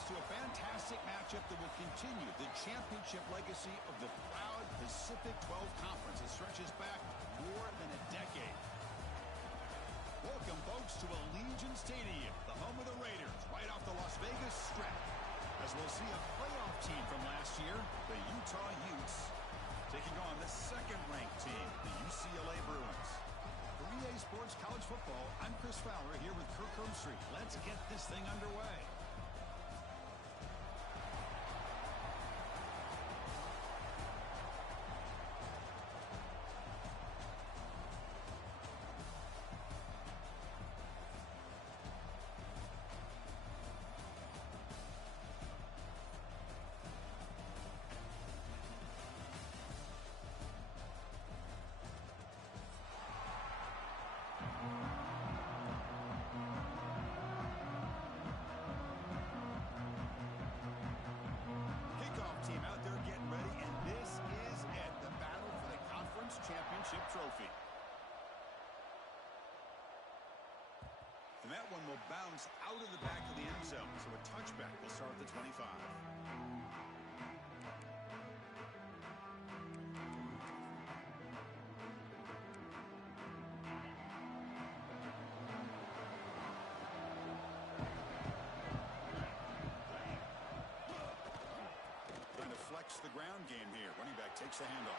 fans, to a fantastic matchup that will continue the championship legacy of the proud Pacific 12 Conference that stretches back more than a decade. Welcome, folks, to Allegiant Stadium, the home of the Raiders, right off the Las Vegas Strip, as we'll see a playoff team from last year, the Utah Utes, taking on the second-ranked team, the UCLA Bruins. For EA Sports College Football, I'm Chris Fowler here with Kirk Herbstreit. Let's get this thing underway. Championship trophy. And that one will bounce out of the back of the end zone, so a touchback will start at the 25. Trying to flex the ground game here. Running back takes the handoff.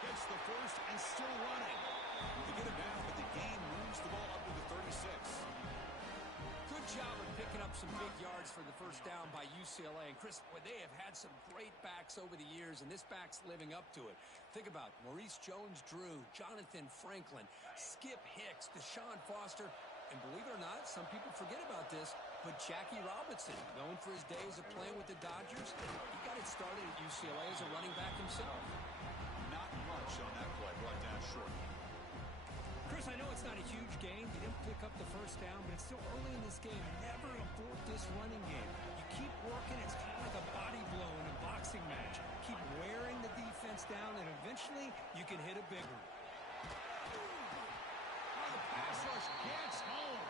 Gets the first and still running. To get it back, but the game moves the ball up to the 36. Good job of picking up some big yards for the first down by UCLA. And Chris, boy, they have had some great backs over the years, and this back's living up to it. Think about Maurice Jones-Drew, Jonathan Franklin, Skip Hicks, Deshaun Foster, and believe it or not, some people forget about this, but Jackie Robinson, known for his days of playing with the Dodgers, he got it started at UCLA as a running back himself. Not much on that play, brought down short. Chris, I know it's not a huge game. You didn't pick up the first down, but it's still early in this game. Never abort this running game. You keep working. It's kind of like a body blow in a boxing match. Keep wearing the defense down, and eventually you can hit a big one. Oh, the pass rush gets home.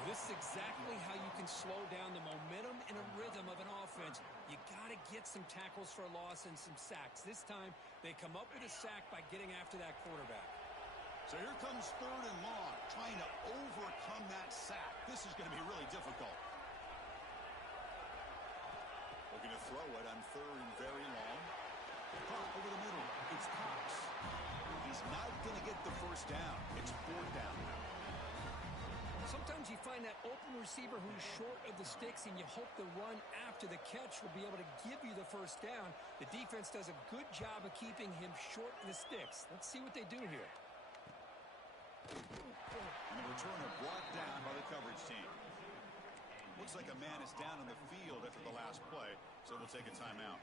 Well, this is exactly how you can slow down the momentum and a rhythm of an offense. You got to get some tackles for a loss and some sacks. This time, they come up with a sack by getting after that quarterback. So here comes third and long, trying to overcome that sack. This is going to be really difficult. Looking to throw it on third and very long. Caught over the middle. It's Cox. He's not going to get the first down. It's fourth down now. Sometimes you find that open receiver who's short of the sticks, and you hope the run after the catch will be able to give you the first down. The defense does a good job of keeping him short of the sticks. Let's see what they do here. And the returner brought down by the coverage team. Looks like a man is down on the field after the last play, so they'll take a timeout.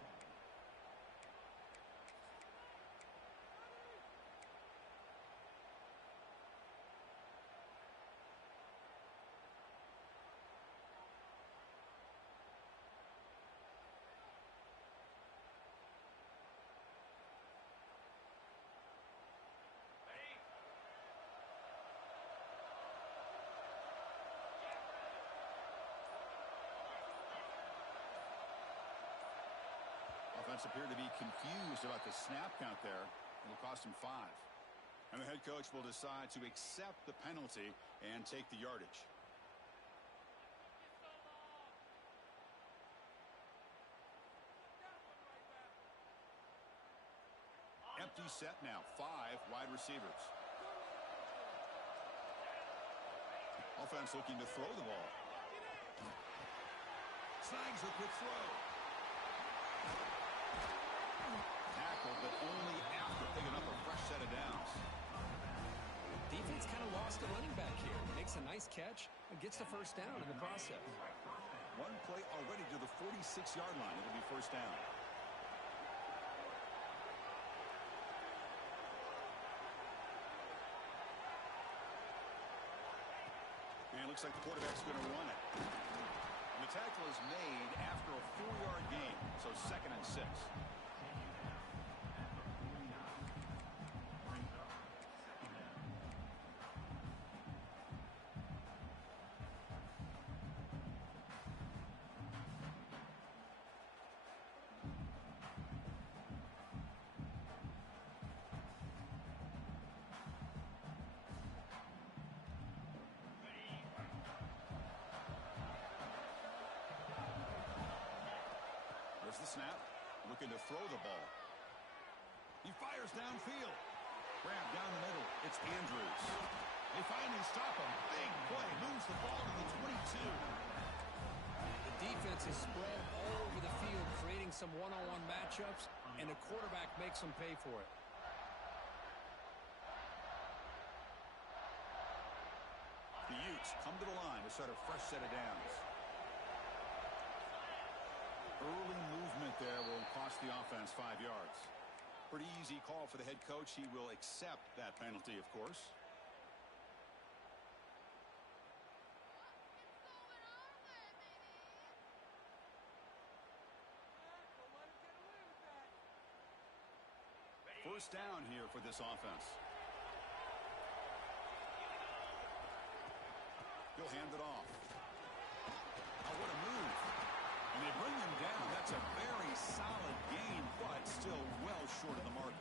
Offense appeared to be confused about the snap count there. It'll cost him 5. And the head coach will decide to accept the penalty and take the yardage. Empty set now. 5 wide receivers. Offense looking to throw the ball. Snags a quick throw. Tackled, but only after picking up a fresh set of downs. Defense kind of lost a running back here. Makes a nice catch and gets the first down in the process. One play already to the 46-yard line. It'll be first down. And it looks like the quarterback's going to run it. And the tackle is made after a 4-yard gain, so 2nd and 6. the snap, looking to throw the ball. He fires downfield. Grab down the middle. It's Andrews. They finally stop him. Big play. Moves the ball to the 22. The defense is spread all over the field, creating some one-on-one matchups, and the quarterback makes them pay for it. The Utes come to the line to start a fresh set of downs. Early movement there will cost the offense 5 yards. Pretty easy call for the head coach. He will accept that penalty, of course. First down here for this offense. He'll hand it off. Oh, what a move. And they bring him down. That's a very solid gain, but still well short of the mark.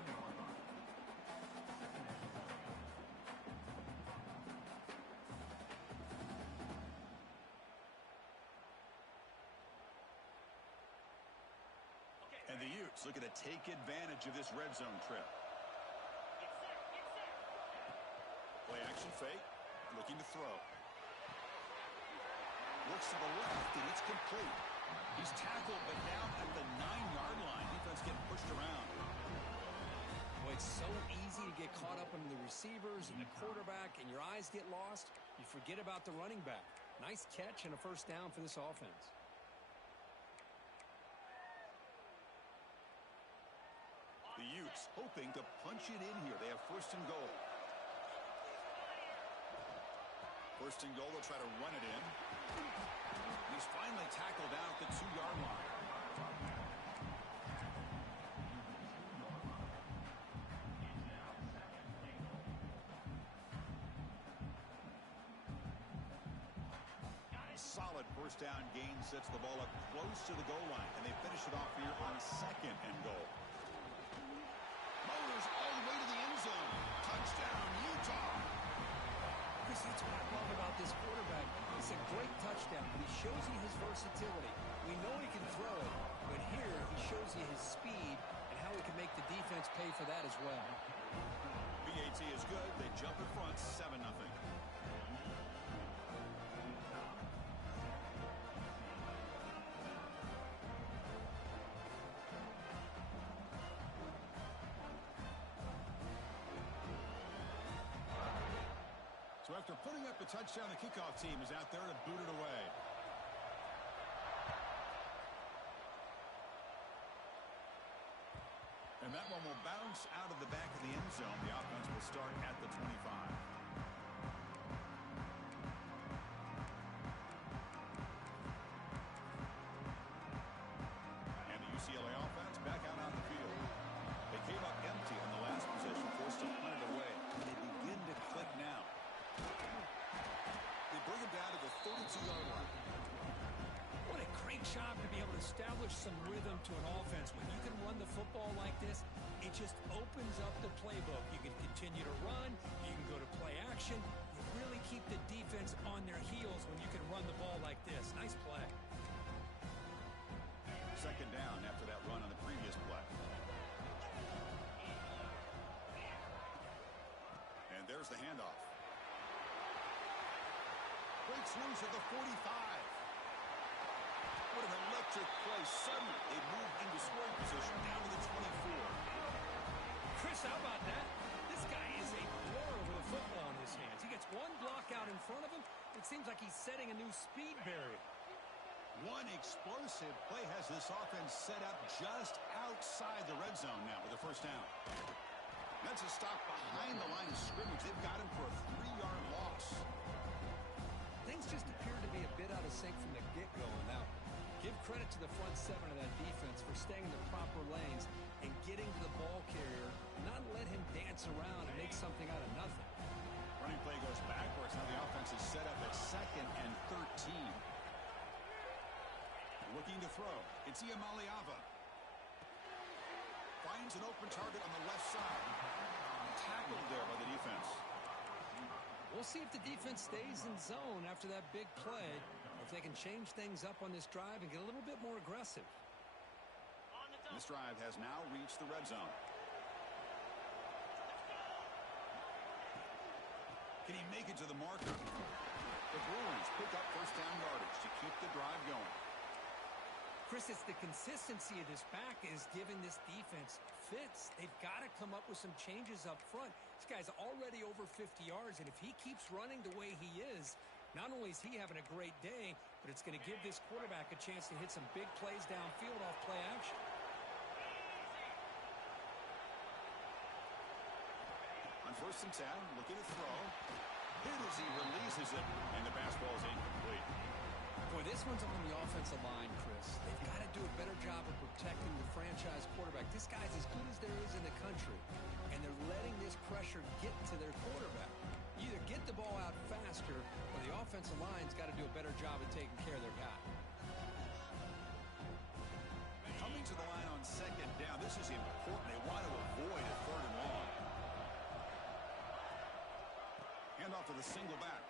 And the Utes looking to take advantage of this red zone trip. Play action fake. Looking to throw. Looks to the left, and it's complete. He's tackled, but down at the 9-yard line. Defense getting pushed around. Well, it's so easy to get caught up in the receivers and the quarterback, and your eyes get lost. You forget about the running back. Nice catch and a first down for this offense. The Utes hoping to punch it in here. They have first and goal. First and goal, they'll try to run it in. He's finally tackled down at the 2-yard line. Solid first down gain sets the ball up close to the goal line, and they finish it off here on second and goal. Motors all the way to the end zone. Touchdown, Utah. Chris, that's what I love about this quarterback. It's a great touchdown, but he shows you his versatility. We know he can throw it, but here he shows you his speed and how he can make the defense pay for that as well. BAT is good. They jump in front, 7-0. So after putting up a touchdown, the kickoff team is out there to boot it away. And that one will bounce out of the back of the end zone. The offense will start at the 25. And the UCLA offense back out on the field. They came up empty on the last possession, forced to punt it away. And they begin to click now. They bring him down to the 32-yard line. What a great job to be able to establish some rhythm to an offense. When you can run the football like this, it just opens up the playbook. You can continue to run. You can go to play action. You really keep the defense on their heels when you can run the ball like this. Nice play. Second down after that run on the previous play. And there's the handoff. Breaks loose at the 45. What an electric play. Suddenly, they move into scoring position down to the 24. Chris, how about that? This guy is a blur with a football in his hands. He gets one block out in front of him. It seems like he's setting a new speed barrier. One explosive play has this offense set up just outside the red zone now with a first down. That's a stop behind the line of scrimmage. They've got him for a 3-yard loss. Things just appear to be a bit out of sync from the get-go. Now, give credit to the front seven of that defense for staying in the proper lanes and getting to the ball carrier, not let him dance around and make something out of nothing. Running play goes backwards. Now the offense is set up at 2nd and 13. Looking to throw. It's Iamaleava. Finds an open target on the left side. Tackled there by the defense. We'll see if the defense stays in zone after that big play, or if they can change things up on this drive and get a little bit more aggressive. This drive has now reached the red zone. Can he make it to the marker? The Bruins pick up first down yardage to keep the drive going. Chris, it's the consistency of this back is giving this defense fits. They've got to come up with some changes up front. This guy's already over 50 yards, and if he keeps running the way he is, not only is he having a great day, but it's going to give this quarterback a chance to hit some big plays downfield off play action. On 1st and 10, looking to throw. Hit as he releases it, and the pass ball is incomplete. Boy, this one's on the offensive line, Chris. They've got to do a better job of protecting the franchise quarterback. This guy's as good as there is in the country, and they're letting this pressure get to their quarterback. Either get the ball out faster, or the offensive line's got to do a better job of taking care of their guy. Coming to the line on 2nd down, this is important. They want to avoid a 3rd and long. Handoff to the single back.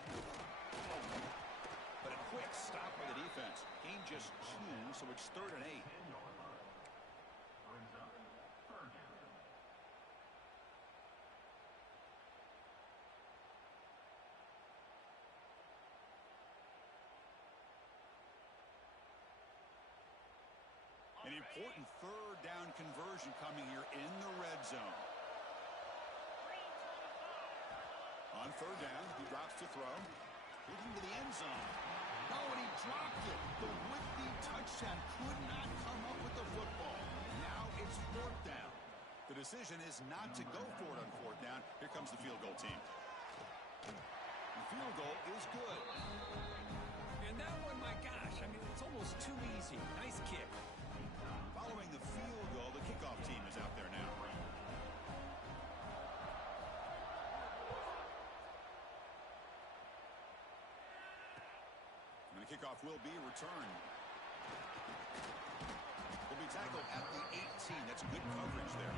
But a quick stop by the defense. Gain just 2, so it's 3rd and 8. An important 3rd down conversion coming here in the red zone. On 3rd down, he drops to throw. Leading to the end zone. Oh, and he dropped it. The would-be touchdown could not come up with the football. Now it's 4th down. The decision is not to go for it on 4th down. Here comes the field goal team. The field goal is good. And that one, my gosh, I mean, it's almost too easy. Nice kick. Following the field goal, the kickoff team is out there now. And the kickoff will be returned. Will be tackled at the 18. That's good coverage there.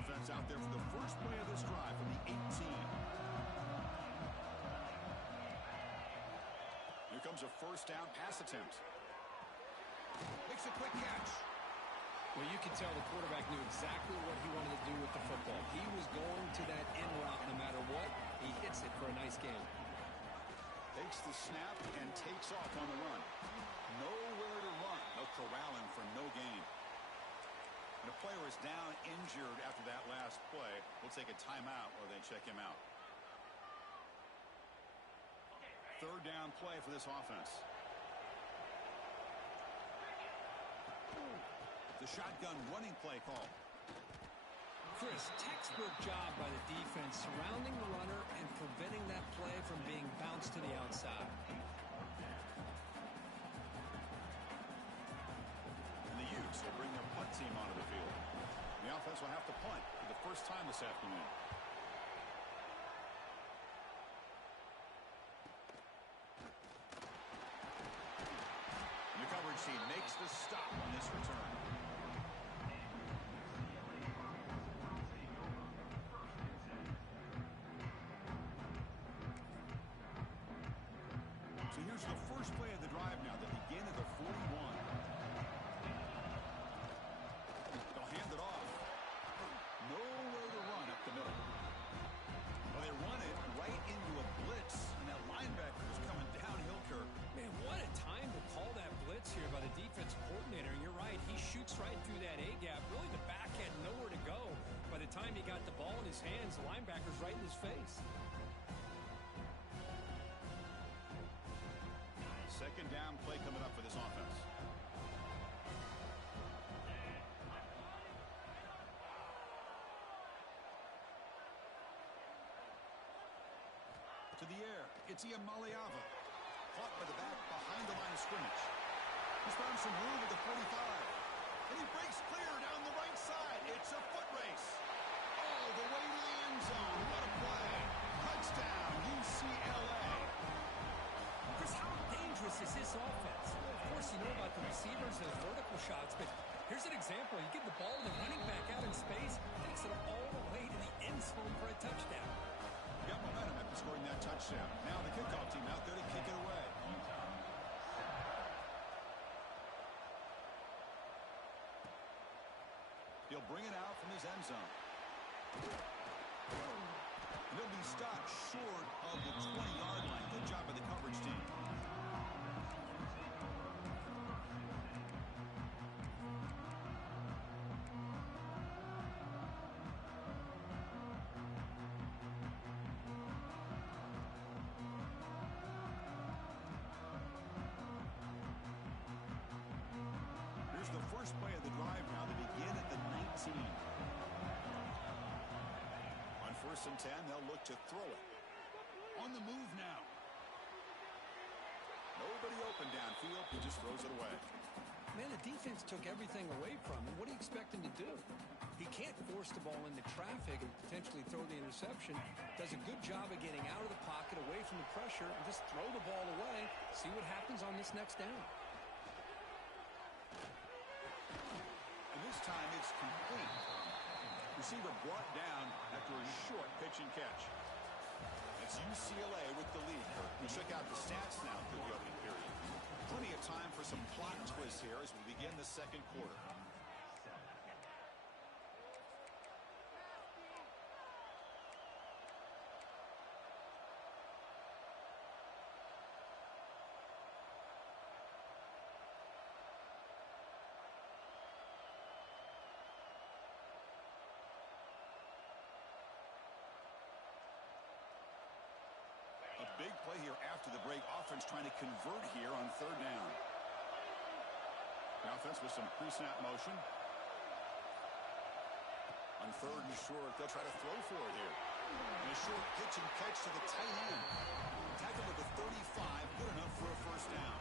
Offense out there for the first play of this drive from the 18. Here comes a first down pass attempt. Makes a quick catch. Well, you can tell the quarterback knew exactly what he wanted to do with the football. He was going to that end route no matter what. He hits it for a nice game. Takes the snap and takes off on the run. Nowhere to run. No corralling for no gain. And a player is down injured after that last play. We'll take a timeout or they check him out. 3rd down play for this offense. The shotgun running play call. Chris, textbook job by the defense surrounding the runner and preventing that play from being bounced to the outside. And the Utes will bring their punt team onto the field. The offense will have to punt for the first time this afternoon. Coverage team makes the stop on this return. So here's the first play of the drive now, the begin of the 41. They'll hand it off. Nowhere to run up the middle. Well, they run it right into a blitz, and that linebacker is coming downhill curve. Man, what a time to call that blitz here by the defense coordinator. And you're right, he shoots right through that A-gap. Really, the back had nowhere to go. By the time he got the ball in his hands, the linebacker's right in his face. 2nd down play coming up for this offense. To the air, it's Iamaleava. Caught by the back behind the line of scrimmage. He's found some room at the 45. And he breaks clear down the right side. It's a foot race. All the way to the end zone. What a play. Touchdown, UCLA. Chris, how dangerous is this offense? Well, of course, you shots, but here's an example. You give the ball to the running back out in space, takes it all the way to the end zone for a touchdown. Got momentum after scoring that touchdown. Now the kickoff team out there to kick it away. He'll bring it out from his end zone. And he'll be stopped short of the 20-yard line. Good job by the coverage team. Here's the first play of the drive now to begin at the 19. On 1st and 10, they'll look to throw it. On the move now. Nobody open downfield. He just throws it away. Man, the defense took everything away from him. What do you expect him to do? He can't force the ball into traffic and potentially throw the interception. Does a good job of getting out of the pocket, away from the pressure, and just throw the ball away. See what happens on this next down. And this time it's complete. Receiver brought down after a short pitch and catch. It's UCLA with the lead. We check out the stats now through the opening period. Plenty of time for some plot twists here as we begin the second quarter. A big play here after the break. Offense trying to convert here on 3rd down. The offense with some pre-snap motion. On 3rd and short, they'll try to throw for it here. And a short pitch and catch to the tight end. Tackled at the 35, good enough for a 1st down.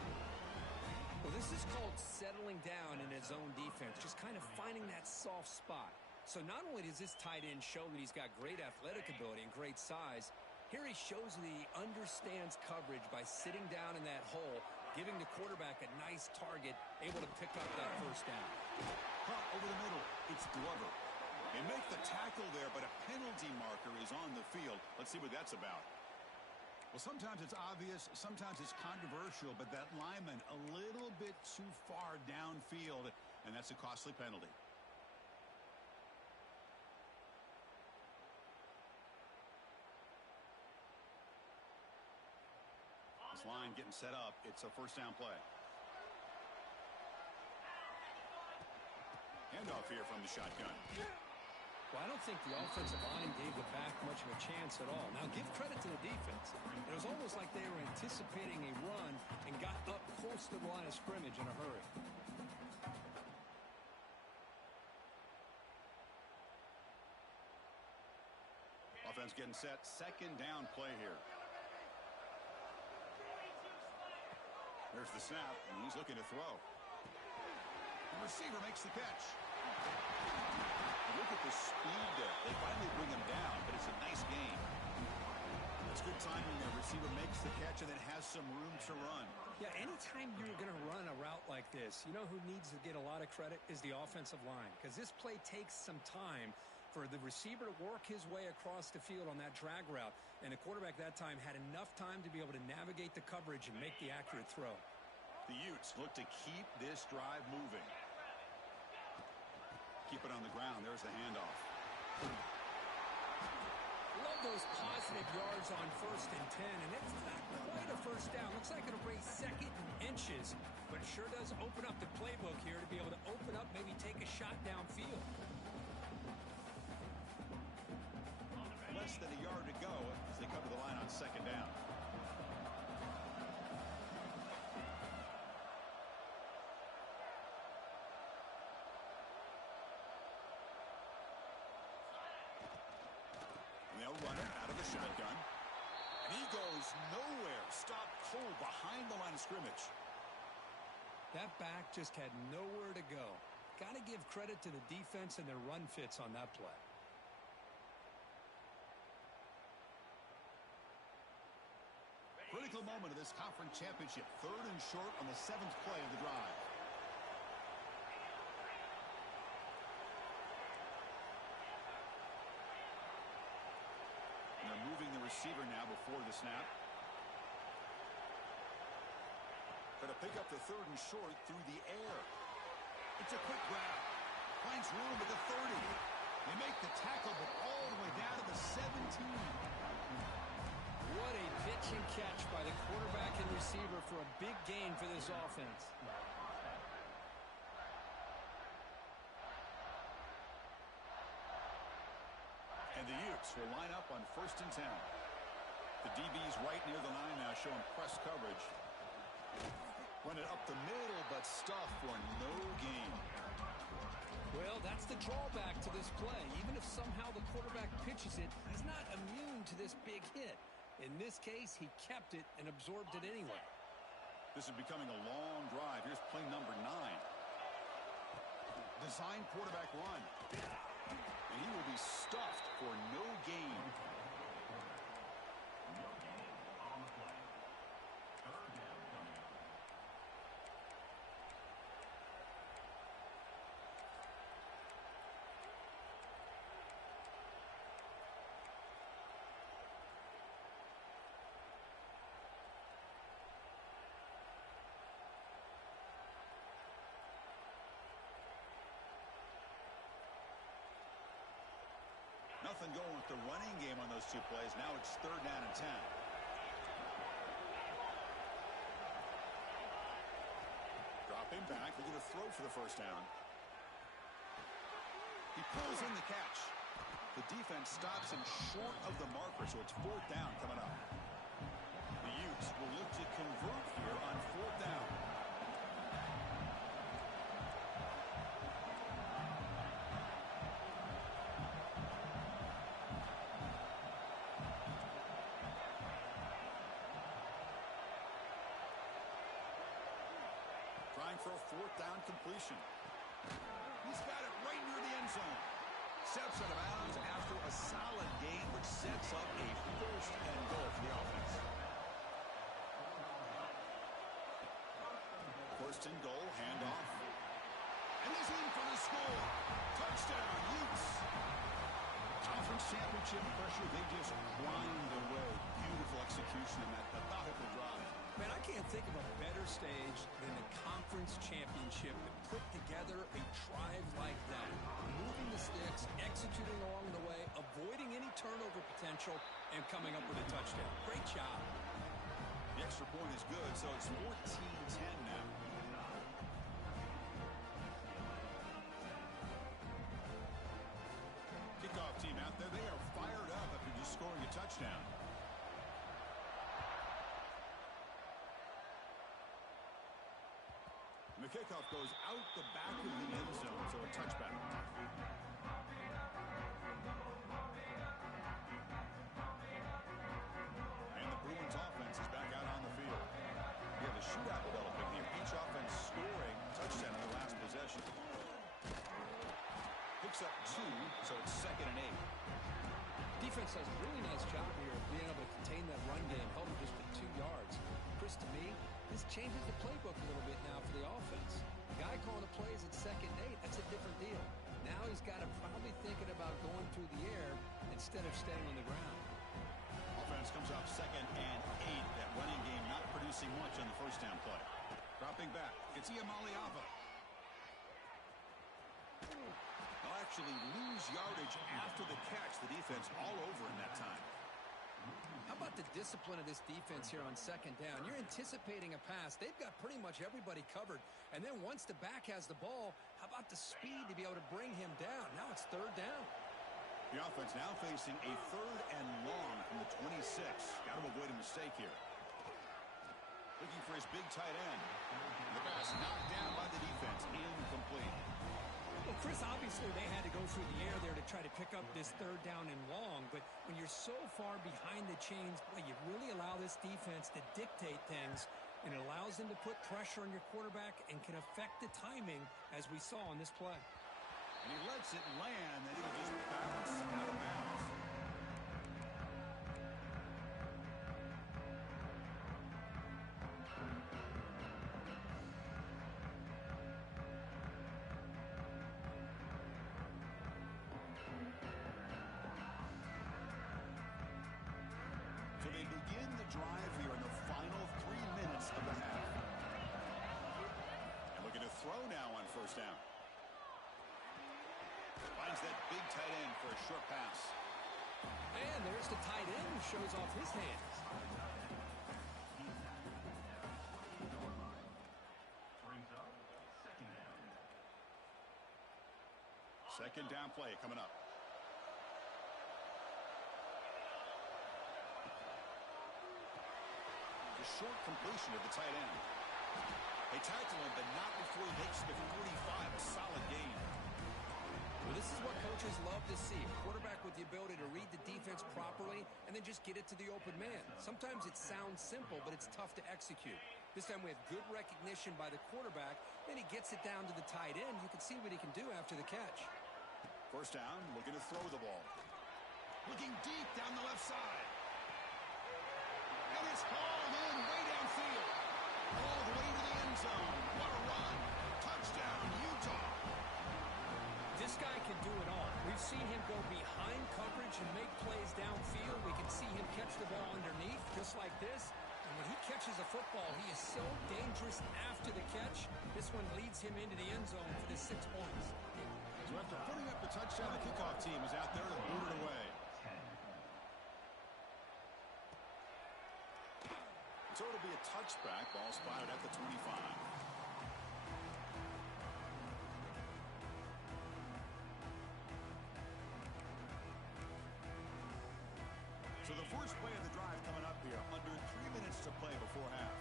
Well, this is called settling down in his own defense, just kind of finding that soft spot. So not only does this tight end show that he's got great athletic ability and great size, here he shows that he understands coverage by sitting down in that hole, giving the quarterback a nice target, able to pick up that 1st down. Caught over the middle. It's Glover. They make the tackle there, but a penalty marker is on the field. Let's see what that's about. Well, sometimes it's obvious, sometimes it's controversial, but that lineman a little bit too far downfield, and that's a costly penalty. This line getting set up. It's a 1st down play. Handoff here from the shotgun. Well, I don't think the offensive line gave the back much of a chance at all. Now, give credit to the defense. It was almost like they were anticipating a run and got up close to the line of scrimmage in a hurry. Offense getting set. 2nd down play here. There's the snap, and he's looking to throw. The receiver makes the catch. And look at the speed there. They finally bring him down, but it's a nice gain. It's good timing there. Receiver makes the catch and then has some room to run. Yeah, anytime you're going to run a route like this, you know who needs to get a lot of credit is the offensive line, because this play takes some time for the receiver to work his way across the field on that drag route. And the quarterback that time had enough time to be able to navigate the coverage and make the accurate throw. The Utes look to keep this drive moving. Keep it on the ground. There's the handoff. Love those positive yards on 1st and 10. And it's not quite a 1st down. Looks like it'll raise 2nd and inches. But it sure does open up the playbook here to be able to open up, maybe take a shot downfield. Less than a yard to go as they cover the line on 2nd down. And they'll run it out of the shotgun. And he goes nowhere. Stopped cold behind the line of scrimmage. That back just had nowhere to go. Got to give credit to the defense and their run fits on that play. Critical moment of this conference championship. 3rd and short on the 7th play of the drive. receiver now before the snap. Going to pick up the 3rd and short through the air. It's a quick grab. Finds room at the 30. They make the tackle, but all the way down to the 17. What a pitch and catch by the quarterback and receiver for a big gain for this offense. And the Utes will line up on 1st and 10. The DB's right near the line now, showing press coverage. Run it up the middle, but stuffed for no gain. Well, that's the drawback to this play. Even if somehow the quarterback pitches it, he's not immune to this big hit. In this case, he kept it and absorbed it anyway. This is becoming a long drive. Here's play number 9. Design quarterback run. And he will be stuffed for no gain. Nothing going with the running game on those 2 plays. Now it's 3rd down and 10. Dropping back. They're going to throw for the 1st down. He pulls in the catch. The defense stops him short of the marker, so it's 4th down coming up. The Utes will look to convert here on 4th down. For a 4th down completion. He's got it right near the end zone. Steps out of bounds after a solid gain, which sets up a 1st and goal for the offense. 1st and goal, handoff. And he's in for the score. Touchdown, Utes. Conference championship pressure, they just grind away. Beautiful execution in that methodical drive. Man, I can't think of a better stage than the conference championship to put together a drive like that. Moving the sticks, executing along the way, avoiding any turnover potential, and coming up with a touchdown. Great job. The extra point is good, so it's 14-10 now. Kickoff team out there, they are fired up after just scoring a touchdown. The kickoff goes out the back of the end zone, so a touchback. And the Bruins offense is back out on the field. We have a shootout developing here. Each offense scoring touchdown in the last possession. Picks up 2, so it's 2nd and 8. Defense does a really nice job here of being able to contain that run game, held him just with 2 yards. Chris, to me, this changes the playbook a little bit now for the offense. The guy calling the plays at 2nd and 8, that's a different deal. Now he's got to probably thinking about going through the air instead of staying on the ground. Offense comes up 2nd and 8. That running game not producing much on the 1st down play. Dropping back, it's Iamaleava. They'll actually lose yardage after the catch. The defense all over in that time. How about the discipline of this defense here on 2nd down? You're anticipating a pass. They've got pretty much everybody covered. And then once the back has the ball, how about the speed to be able to bring him down? Now it's 3rd down. The offense now facing a 3rd and long from the 26. Got to avoid a mistake here. Looking for his big tight end. The pass knocked down by the defense. Incomplete. Well, Chris, obviously they had to go through the air there to try to pick up this 3rd down and long, but when you're so far behind the chains, boy, you really allow this defense to dictate things, and it allows them to put pressure on your quarterback and can affect the timing, as we saw on this play. And he lets it land, and it'll just bounce out of bounds. drive here in the final 3 minutes of the half. And looking to throw now on first down. Finds that big tight end for a short pass. And there's the tight end who shows off his hands. Second down play coming up. The short completion of the tight end. They tackle him, but not before he makes the 45. A solid gain. Well, this is what coaches love to see. A quarterback with the ability to read the defense properly and then just get it to the open man. Sometimes it sounds simple, but it's tough to execute. This time we have good recognition by the quarterback. Then he gets it down to the tight end. You can see what he can do after the catch. First down, looking to throw the ball. Looking deep down the left side. And it's hauled in way downfield. All the way to the end zone. What a run. Touchdown, Utah. This guy can do it all. We've seen him go behind coverage and make plays downfield. We can see him catch the ball underneath, just like this. And when he catches a football, he is so dangerous after the catch. This one leads him into the end zone for the 6 points. So after putting up the touchdown, the kickoff team is out there to boot it away. So it'll be a touchback. Ball spotted at the 25. So the first play of the drive coming up here. Under 3 minutes to play before half.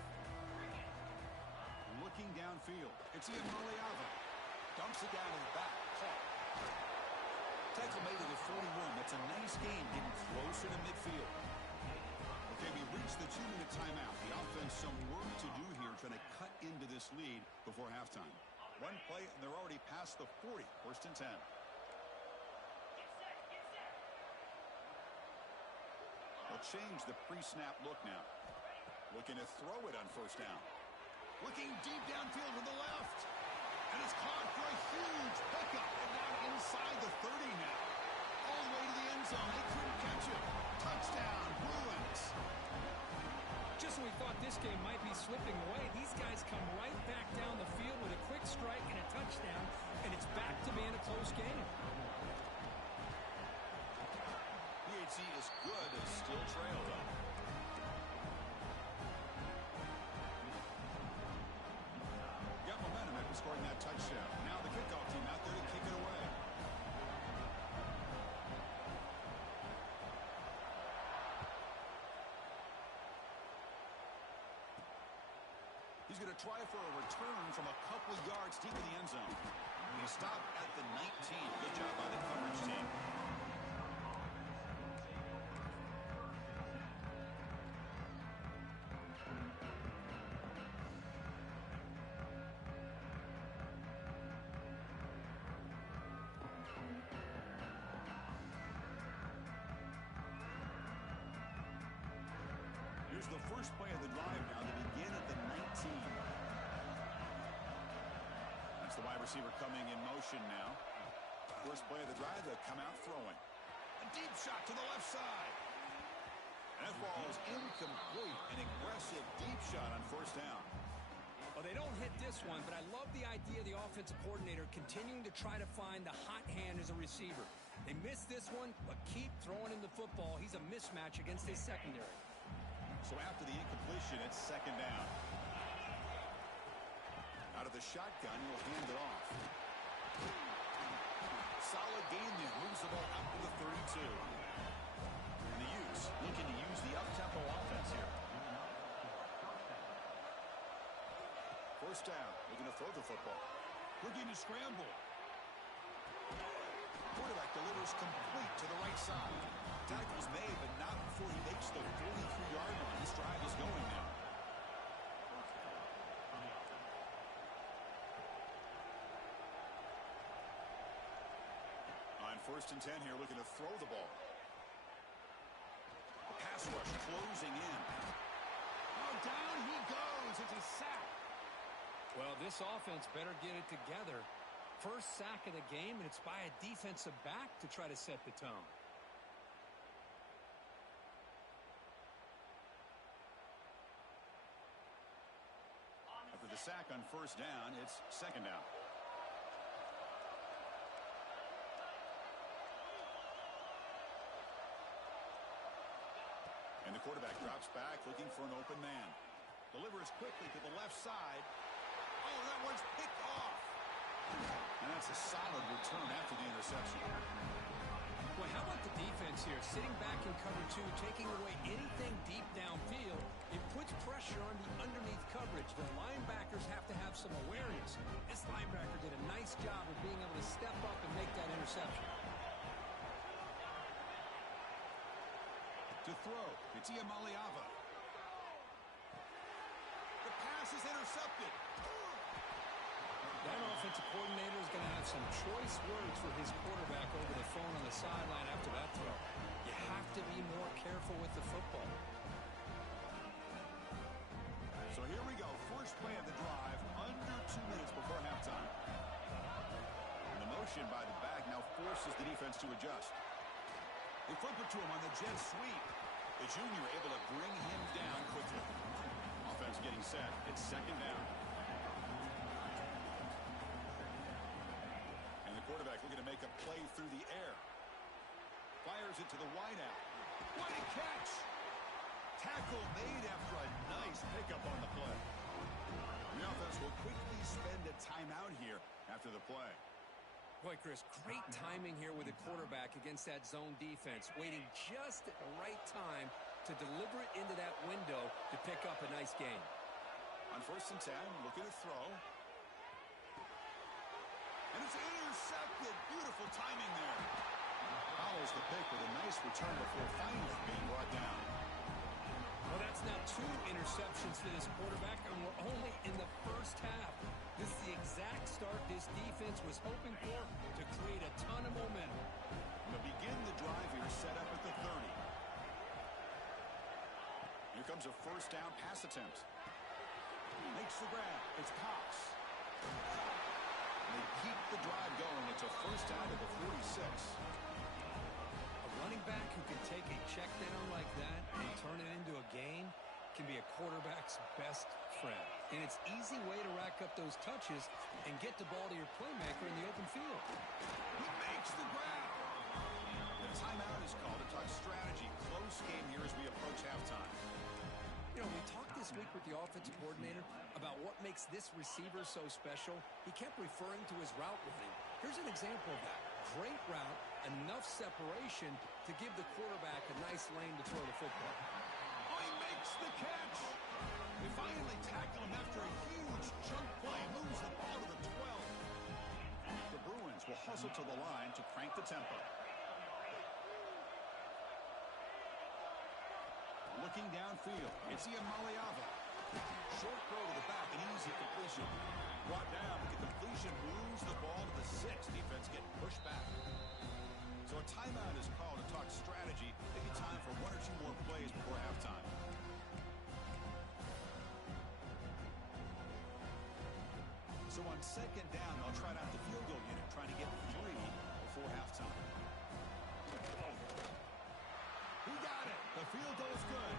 Looking downfield. It's Ian Maliava. Dumps it down to the back. Tackle made to the 41. That's a nice gain, getting closer to midfield. Okay, we reached the 2-minute timeout. The offense some work to do here, trying to cut into this lead before halftime. One play, and they're already past the 40. First and 10. They'll change the pre-snap look now. Looking to throw it on first down. Looking deep downfield to the left. And it's caught for a huge pickup. And now inside the 30 now. All the way to the end zone. They couldn't catch it. Touchdown, Bruins. Just when we thought this game might be slipping away, these guys come right back down the field with a quick strike and a touchdown, and it's back to being a close game. PHC is good and still trail, though. Got momentum after scoring that touchdown. Now the kickoff team out there to kick it away. He's going to try for a return from a couple of yards deep in the end zone. He stopped at the 19. Good job by the coverage team. Here's the first play of the drive now. They begin at the 19. That's the wide receiver coming in motion now. First play of the drive, they'll come out throwing. A deep shot to the left side. And that ball is incomplete. An aggressive deep shot on first down. Well, they don't hit this one, but I love the idea of the offensive coordinator continuing to try to find the hot hand as a receiver. They missed this one, but keep throwing him the football. He's a mismatch against his secondary. So after the incompletion, it's second down. Out of the shotgun, he'll hand it off. Solid gain there. Moves the ball out to the 32. And the Utes looking to use the up-tempo offense here. First down. Looking to throw the football. Looking to scramble. Quarterback delivers complete to the right side. Tackles made, but not before he makes the 43-yard line. This drive is going now. On first and 10 here, looking to throw the ball. Pass rush closing in. Oh, down he goes. It's a sack. Well, this offense better get it together. First sack of the game, and it's by a defensive back to try to set the tone. the sack on first down. It's second down. And the quarterback drops back, looking for an open man. Delivers quickly to the left side. Oh, that one's picked off. And that's a solid return after the interception. Boy, how about the defense here? Sitting back in cover two, taking away anything deep downfield. It puts pressure on the underneath coverage. The linebackers have to have some awareness. This linebacker did a nice job of being able to step up and make that interception. To throw, it's Iamaleava. The pass is intercepted. That offensive coordinator is going to have some choice words for his quarterback over the phone on the sideline after that throw. You have to be more careful with the football. So here we go. First play of the drive, under 2 minutes before halftime. And the motion by the back now forces the defense to adjust. They flip it to him on the jet sweep. The junior able to bring him down quickly. Offense getting set. It's second down. And the quarterback looking to make a play through the air. Fires it to the wideout. What a catch! Tackle made after a nice pickup on the play. The offense will quickly spend a timeout here after the play. Boy, Chris, great timing here with the quarterback against that zone defense, waiting just at the right time to deliver it into that window to pick up a nice gain. On 1st and 10, looking to throw. And it's intercepted. Beautiful timing there. Follows the pick with a nice return before finally being brought down. Well, that's now 2 interceptions for this quarterback, and we're only in the first half. This is the exact start this defense was hoping for to create a ton of momentum. They'll begin the drive here, set up at the 30. Here comes a first down pass attempt. Makes the grab. It's Cox. And they keep the drive going. It's a first down to the 46. A running back who can take a check down like that and turn it into a gain can be a quarterback's best friend. And it's an easy way to rack up those touches and get the ball to your playmaker in the open field. He makes the grab. The timeout is called to talk strategy. Close game here as we approach halftime. You know, we talked this week with the offensive coordinator about what makes this receiver so special. He kept referring to his route running. Here's an example of that. Great route, enough separation to give the quarterback a nice lane to throw the football. Oh, he makes the catch. They finally tackle him after a huge chunk play. Moves the ball to the 12. The Bruins will hustle to the line to crank the tempo. Looking downfield, it's Iamaleava. Short throw to the back, an easy completion. Brought down, but the completion moves the ball to the 6. Defense getting pushed back. So a timeout is called to talk strategy. Taking time for 1 or 2 more plays before halftime. So on second down, they'll try out the field goal unit, trying to get 3 before halftime. He got it. The field goal is good.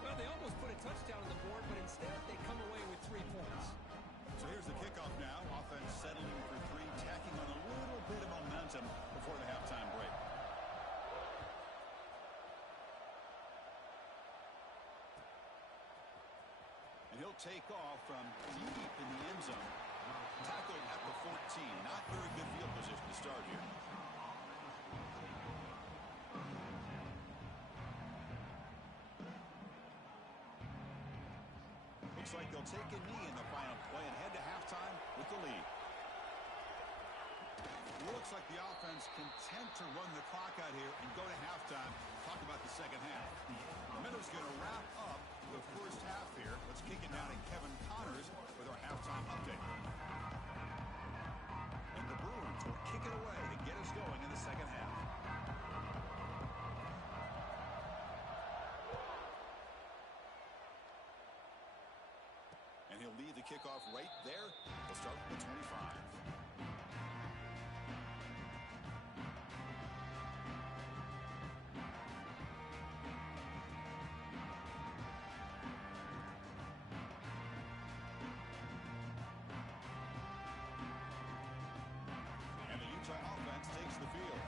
Well, they almost put a touchdown on the board, but instead they come away with 3 points. So here's the kickoff now. Offense settling for 3, tacking on a little bit of momentum before the halftime break. And he'll take off from deep in the end zone. Tackled at the 14. Not very good field position to start here. Looks like they'll take a knee in the final play and head to halftime with the lead. Looks like the offense content to run the clock out here and go to halftime. Talk about the second half. The Minnows going to wrap up the first half here. Let's kick it down to Kevin Connors with our halftime update. And the Bruins will kick it away to get us going in the second half. And he'll lead the kickoff right there. We'll start with the 25. across the field.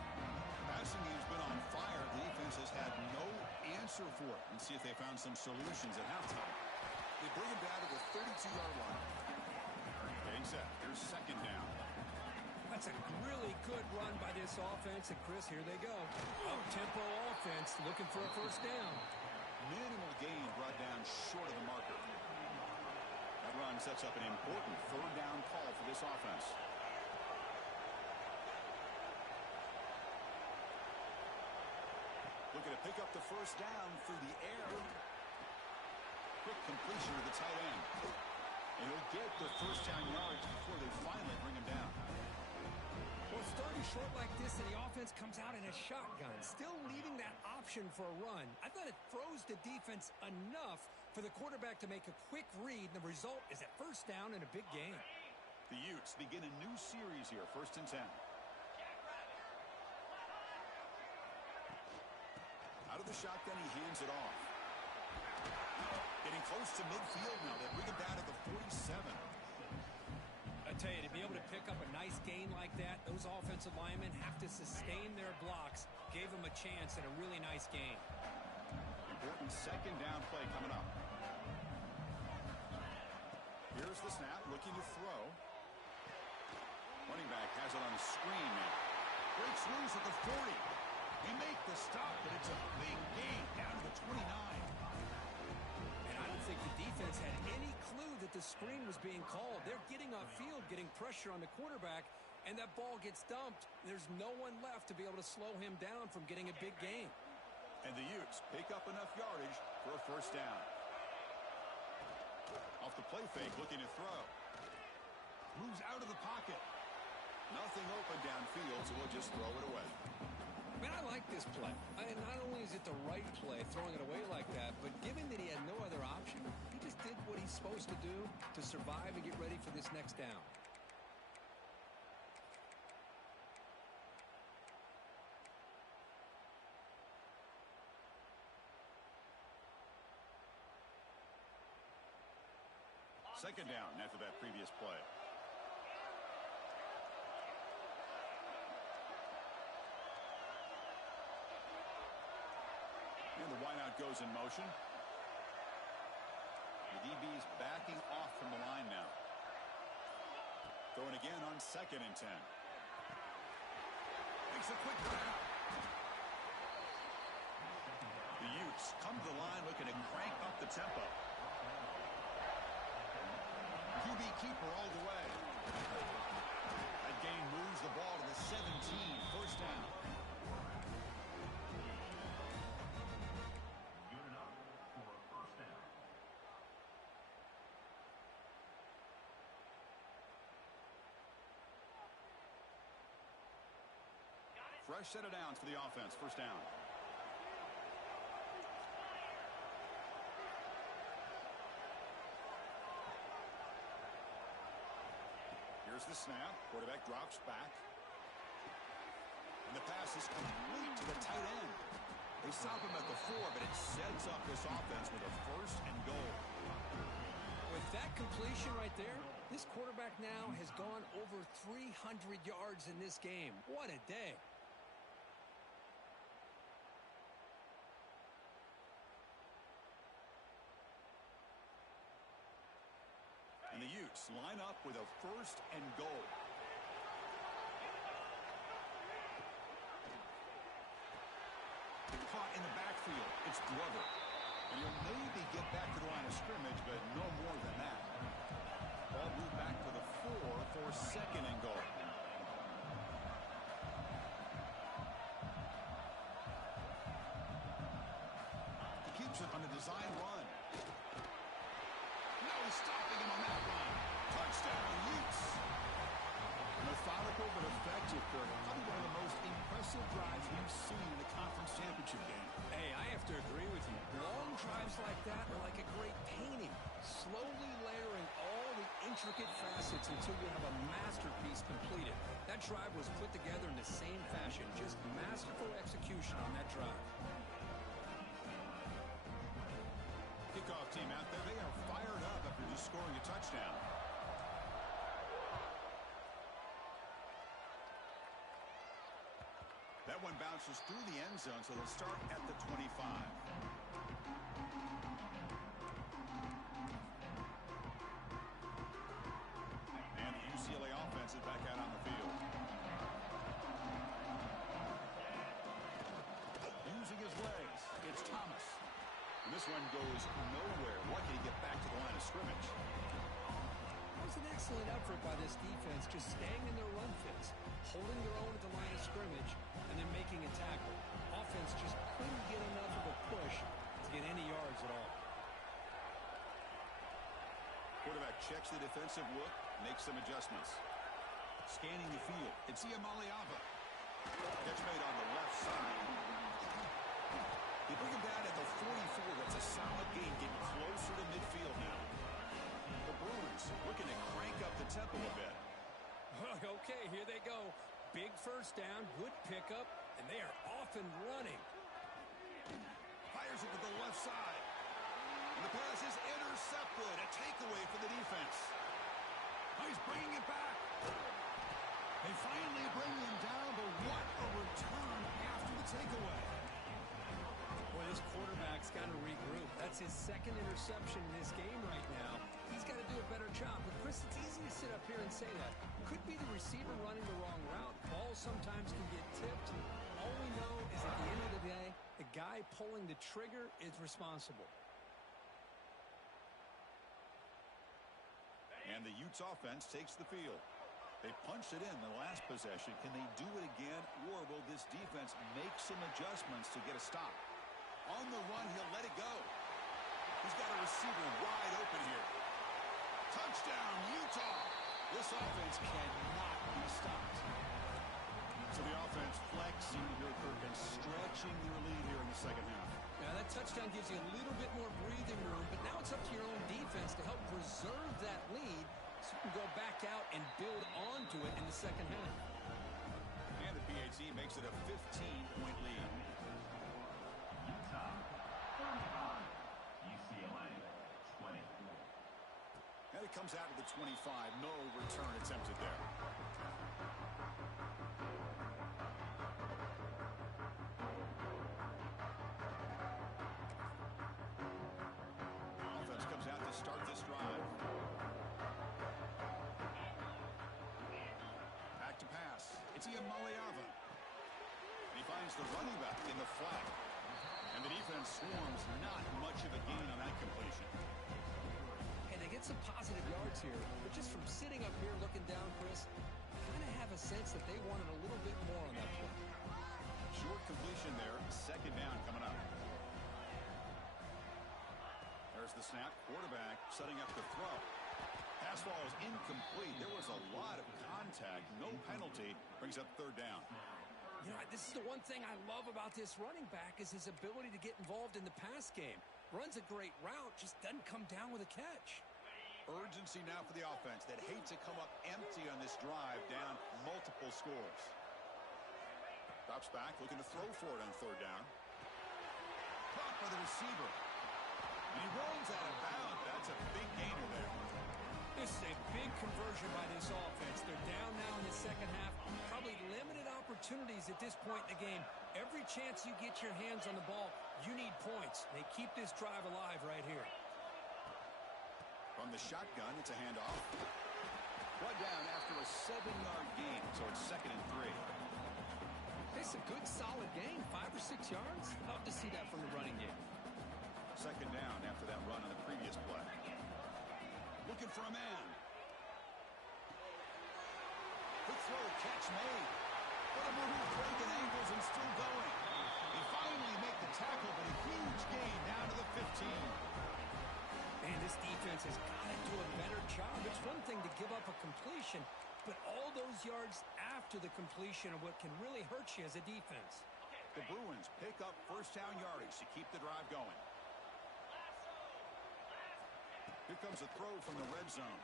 Passing game's been on fire. The defense has had no answer for it. Let's see if they found some solutions at halftime. They bring him down to the 32-yard line. Getting set. Here's second down. That's a really good run by this offense. And, Chris, here they go. Up-tempo offense looking for a first down. Minimal gain brought down short of the marker. That run sets up an important third down call for this offense. Looking to pick up the first down through the air. Quick completion to the tight end. And he'll get the first down yards before they finally bring him down. Well, starting short like this and the offense comes out in a shotgun, still leaving that option for a run. I thought it froze the defense enough for the quarterback to make a quick read, and the result is a first down and a big gain. The Utes begin a new series here, 1st and 10. Out of the shotgun, he hands it off. Getting close to midfield now. They bring him down at the 47. I tell you, to be able to pick up a nice gain like that, those offensive linemen have to sustain their blocks. Gave them a chance at a really nice gain. Important second down play coming up. Here's the snap, looking to throw. Running back has it on the screen now. Breaks loose at the 40. They make the stop, but it's a big gain down to the 29. And I don't think the defense had any clue that the screen was being called. They're getting upfield, getting pressure on the quarterback, and that ball gets dumped. There's no one left to be able to slow him down from getting a big gain. And the Utes pick up enough yardage for a first down. Off the play fake, looking to throw. Moves out of the pocket. Nothing open downfield, so we'll just throw it away. Man, I like this play. Not only is it the right play, throwing it away like that, but given that he had no other option, he just did what he's supposed to do to survive and get ready for this next down. Second down after that previous play. And the wideout goes in motion. The DB's backing off from the line now. Throwing again on 2nd and 10. Makes a quick grab. The Utes come to the line looking to crank up the tempo. QB keeper all the way. That gain moves the ball to the 17. First down. Fresh set of downs for the offense. First down. Here's the snap. Quarterback drops back. And the pass is complete to the tight end. They stop him at the 4, but it sets up this offense with a first and goal. With that completion right there, this quarterback now has gone over 300 yards in this game. What a day. And the Utes line up with a first and goal. Caught in the backfield. It's Glover. And he'll maybe get back to the line of scrimmage, but no more than that. Ball moved back to the 4 for second and goal. He keeps it on the design run. No stopping him on that run. Touchdown, Utes. Methodical but effective, Kurt. Probably one of the most impressive drives we've seen in the conference championship game. Hey, I have to agree with you. Long drives like that are like a great painting, slowly layering all the intricate facets until you have a masterpiece completed. That drive was put together in the same fashion, just masterful execution on that drive. Kickoff team out there, they are fired up after just scoring a touchdown. That one bounces through the end zone, so they'll start at the 25. And the UCLA offense is back out on the field. Using his legs, it's Thomas. And this one goes nowhere. Lucky to get back to the line of scrimmage. That was an excellent effort by this defense, just staying in their run fits, holding their own at the line of scrimmage, and then making a tackle. Offense just couldn't get enough of a push to get any yards at all. Quarterback checks the defensive look, makes some adjustments. Scanning the field, it's Iamaleava. Catch made on the left side. They bring him down at the 44. That's a solid gain, getting closer to midfield now. The Bruins looking to crank up the tempo a bit. Okay, here they go. Big first down, good pickup, and they are off and running. Fires it to the left side. And the pass is intercepted. A takeaway for the defense. Oh, he's bringing it back. They finally bring him down, but what a return after the takeaway. Boy, this quarterback's got to regroup. That's his second interception in this game right now. He's got to do a better job. But, Chris, it's easy to sit up here and say that. Could be the receiver running the wrong route. Balls sometimes can get tipped. All we know is at the end of the day, the guy pulling the trigger is responsible. And the Utes offense takes the field. They punched it in the last possession. Can they do it again, or will this defense make some adjustments to get a stop? On the run, he'll let it go. He's got a receiver wide open here. Touchdown, Utah! This offense cannot be stopped. So the offense flexing here, Perkins, stretching their lead here in the second half. Now, that touchdown gives you a little bit more breathing room, but now it's up to your own defense to help preserve that lead so you can go back out and build onto it in the second half. And the PAT makes it a 15-point lead. Utah, 35. UCLA, 20. And it comes out to the 25. No return attempted there. Offense comes out to start this drive. Back to pass. It's Iamaleava. He finds the running back in the flat. And the defense swarms not much of a gain on that completion. And they get some positive yards here, but just from sitting up here looking down, Chris, kind of have a sense that they wanted a little bit more on that play. Short completion there. Second down coming up. There's the snap. Quarterback setting up the throw. Pass ball is incomplete. There was a lot of contact. No penalty. Brings up third down. You know, this is the one thing I love about this running back is his ability to get involved in the pass game. Runs a great route, just doesn't come down with a catch. Urgency now for the offense that hate to come up empty on this drive, down multiple scores. Drops back, looking to throw for it on third down. Caught by the receiver. And he rolls out of bounds. That's a big gainer there. This is a big conversion by this offense. They're down now in the second half. Probably limited opportunities at this point in the game. Every chance you get your hands on the ball, you need points. They keep this drive alive right here. From the shotgun, it's a handoff. Brought down after a 7-yard gain, so it's 2nd and 3. It's a good, solid gain, 5 or 6 yards. Love to see that from the running game. Second down after that run on the previous play. Looking for a man. Quick throw, catch made. What a move, breaking ankles and still going. They finally make the tackle, but a huge gain down to the 15. Man, this defense has got to do a better job. It's one thing to give up a completion, but all those yards after the completion are what can really hurt you as a defense. The Bruins pick up first down yardage to keep the drive going. Here comes a throw from the red zone.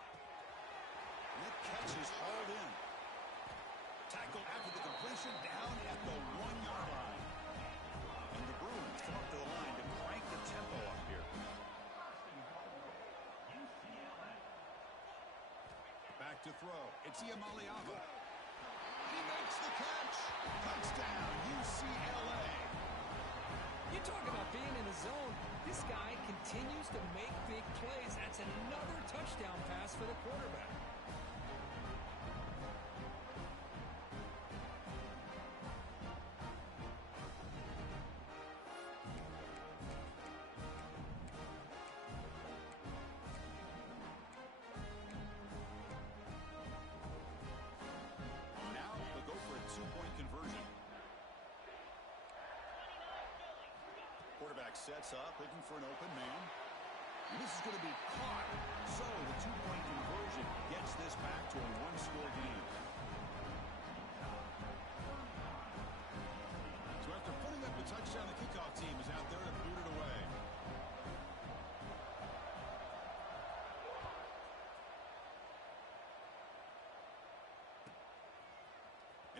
And that catch is hauled in. Tackle after the completion down at the 1-yard line. And the Bruins come up to the line to crank the tempo up here. Back to throw. It's Iamaleava. He makes the catch. Touchdown, UCLA. You talk about being in the zone. This guy continues to make big plays. That's another touchdown pass for the quarterback. Now they'll go for a two-point conversion. Quarterback sets up, looking for an open man. And this is going to be caught. So the two-point conversion gets this back to a one-score game. So after putting up the touchdown, the kickoff team is out there to boot it away.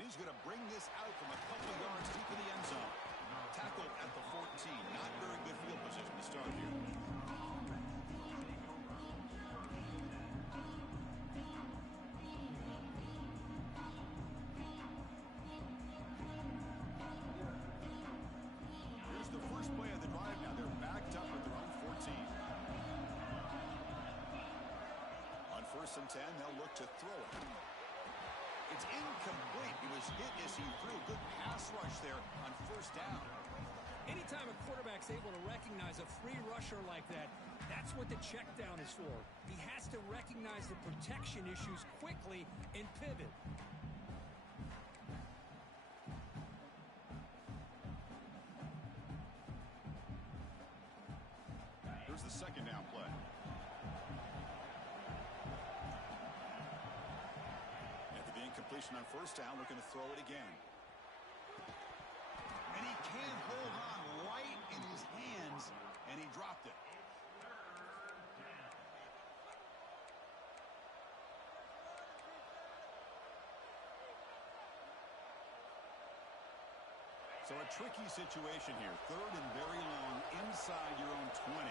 And he's going to bring this out from a couple of yards deep in the end zone. Tackle at the 14. Not very good field position to start here. Here's the first play of the drive now. They're backed up at their own 14. On 1st and 10, they'll look to throw it. It's incomplete. He was hit as he threw a good pass rush there on 1st down. Anytime a quarterback's able to recognize a free rusher like that, that's what the check down is for. He has to recognize the protection issues quickly and pivot. Here's the 2nd down play. After the incompletion on 1st down, looking to throw it again. And he can't hold on right in his hands, and he dropped it. So a tricky situation here. 3rd and very long inside your own 20.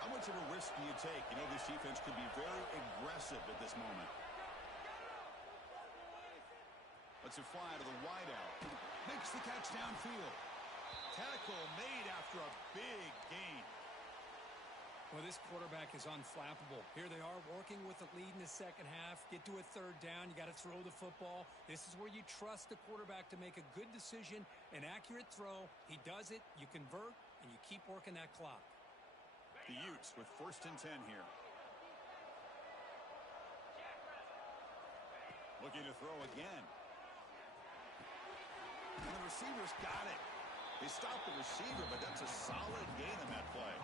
How much of a risk do you take? You know this defense could be very aggressive at this moment. Let's it fly to the wideout. Makes the catch downfield. Tackle made after a big gain. Well, this quarterback is unflappable. Here they are working with the lead in the second half. Get to a 3rd down. You got to throw the football. This is where you trust the quarterback to make a good decision, an accurate throw. He does it. You convert, and you keep working that clock. The Utes with 1st and 10 here. Looking to throw again. And the receiver's got it. They stopped the receiver, but that's a solid gain on that play.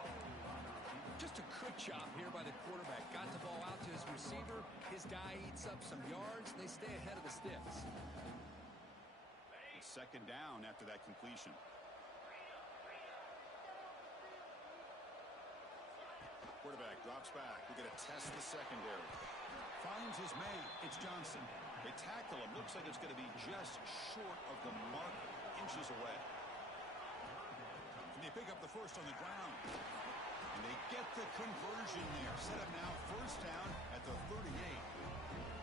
Just a good job here by the quarterback. Got the ball out to his receiver. His guy eats up some yards. They stay ahead of the sticks. It's 2nd down after that completion. Quarterback drops back. We're going to test the secondary. Finds his man. It's Johnson. They tackle him. Looks like it's going to be just short of the mark, inches away. And they pick up the 1st on the ground. And they get the conversion there. Set up now 1st down at the 38.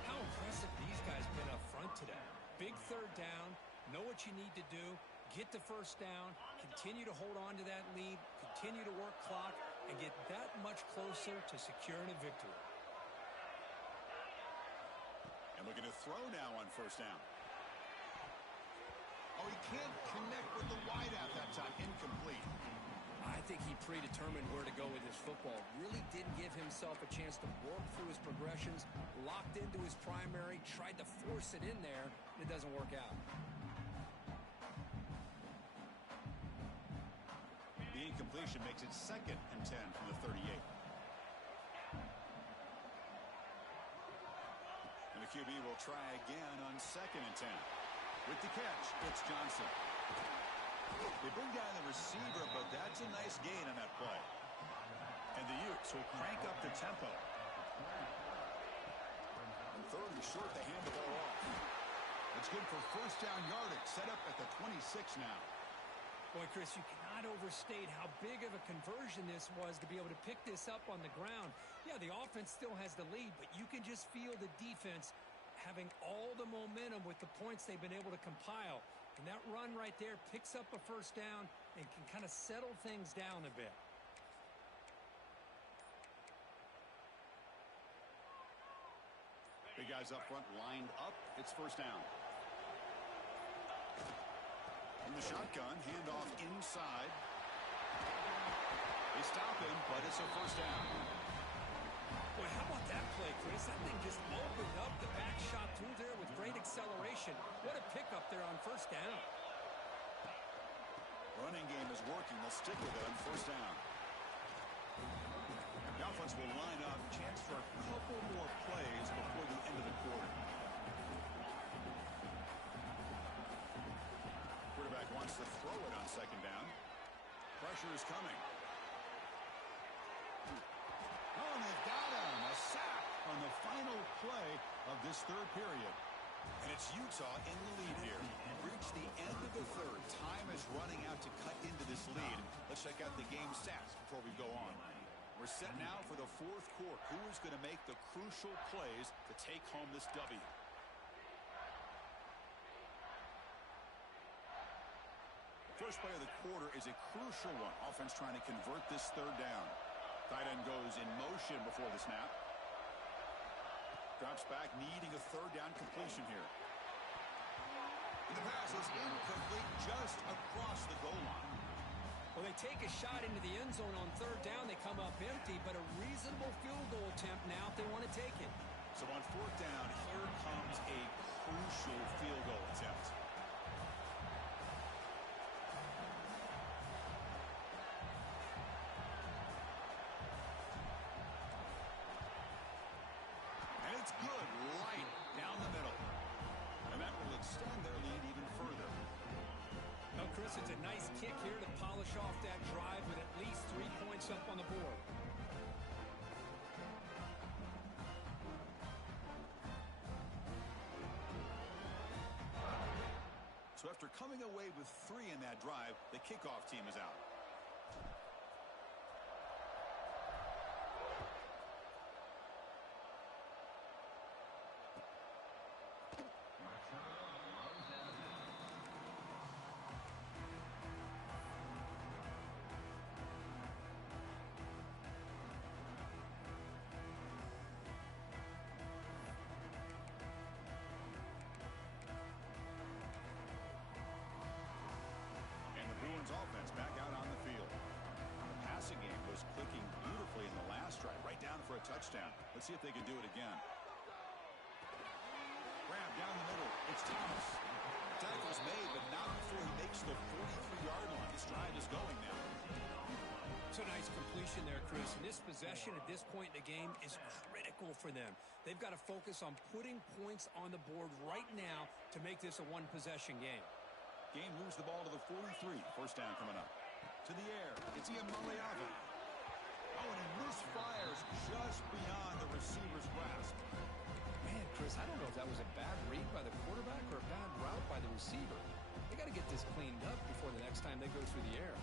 How impressive these guys been up front today. Big 3rd down. Know what you need to do. Get the 1st down. Continue to hold on to that lead. Continue to work clock. And get that much closer to securing a victory. And looking to throw now on 1st down. Oh, he can't connect with the wideout that time. Incomplete. I think he predetermined where to go with his football. Really didn't give himself a chance to work through his progressions. Locked into his primary. Tried to force it in there. And it doesn't work out. The incompletion makes it 2nd and 10 from the 38. And the QB will try again on 2nd and 10. With the catch, it's Johnson. They bring down the receiver, but that's a nice gain on that play. And the Utes will crank up the tempo. And 3rd and short, they hand the ball off. It's good for 1st down yardage. Set up at the 26 now. Boy, Chris, you cannot overstate how big of a conversion this was to be able to pick this up on the ground. Yeah, the offense still has the lead, but you can just feel the defense having all the momentum with the points they've been able to compile. And that run right there picks up a first down and can kind of settle things down a bit. Big guys up front lined up. It's first down. From the shotgun, handoff inside. They stop him, but it's a first down. Boy, how about that play, Chris? That thing just opened up. The back shot through there with great acceleration. What a pickup there on first down. Running game is working. They'll stick with it on first down. The offense will line up. Chance for a couple more plays before the end of the quarter. Quarterback wants to throw it on second down. Pressure is coming. Oh, and they've got him. A sack on the final play of this third period. And it's Utah in the lead here. Reached the end of the third. Time is running out to cut into this lead. Let's check out the game stats before we go on. We're set now for the fourth quarter. Who is going to make the crucial plays to take home this W? First play of the quarter is a crucial one. Offense trying to convert this third down. Tight end goes in motion before the snap. Drops back, needing a third down completion here. And the pass is incomplete just across the goal line. Well, they take a shot into the end zone on third down. They come up empty, but a reasonable field goal attempt now if they want to take it. So on fourth down, here comes a crucial field goal attempt. And it's good right down the middle. And that will extend their lead even further. Well, Chris, it's a nice kick here to polish off that drive with at least 3 points up on the board. So after coming away with 3 in that drive, the kickoff team is out. Offense back out on the field. The passing game was clicking beautifully in the last drive, right down for a touchdown. Let's see if they can do it again. Grab down the middle. It's Thomas. Tackle's made, but not before he makes the 43-yard line. This drive is going now. It's a nice completion there, Chris. And this possession at this point in the game is critical for them. They've got to focus on putting points on the board right now to make this a one-possession game. Game moves the ball to the 43. First down coming up. To the air. It's Iamaleava. Oh, and he misfires just beyond the receiver's grasp. Man, Chris, I don't know if that was a bad read by the quarterback or a bad route by the receiver. They got to get this cleaned up before the next time they go through the air.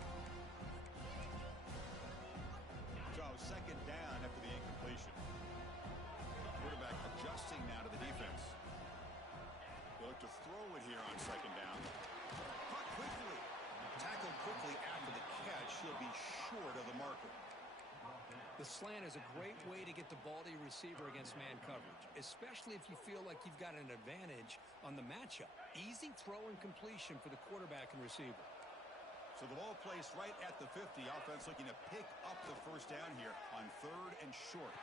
So second down after the incompletion. Quarterback adjusting now to the defense. They look to throw it here on second down. Caught quickly. Tackled quickly after the catch. He'll be short of the marker. The slant is a great way to get the ball to your receiver against man coverage, especially if you feel like you've got an advantage on the matchup. Easy throw and completion for the quarterback and receiver. So the ball placed right at the 50. Offense looking to pick up the first down here on third and short.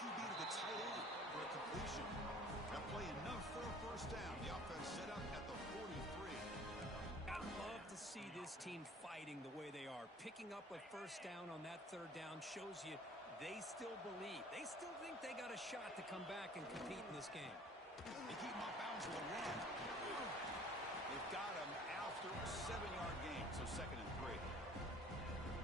QB to the tight end for a completion. That play enough for a first down. The offense set up at the 43. I love to see this team fighting the way they are. Picking up a first down on that third down shows you they still believe. They still think they got a shot to come back and compete in this game. They keep him off bounds with a run. They've got him after a 7-yard gain, so second and 3.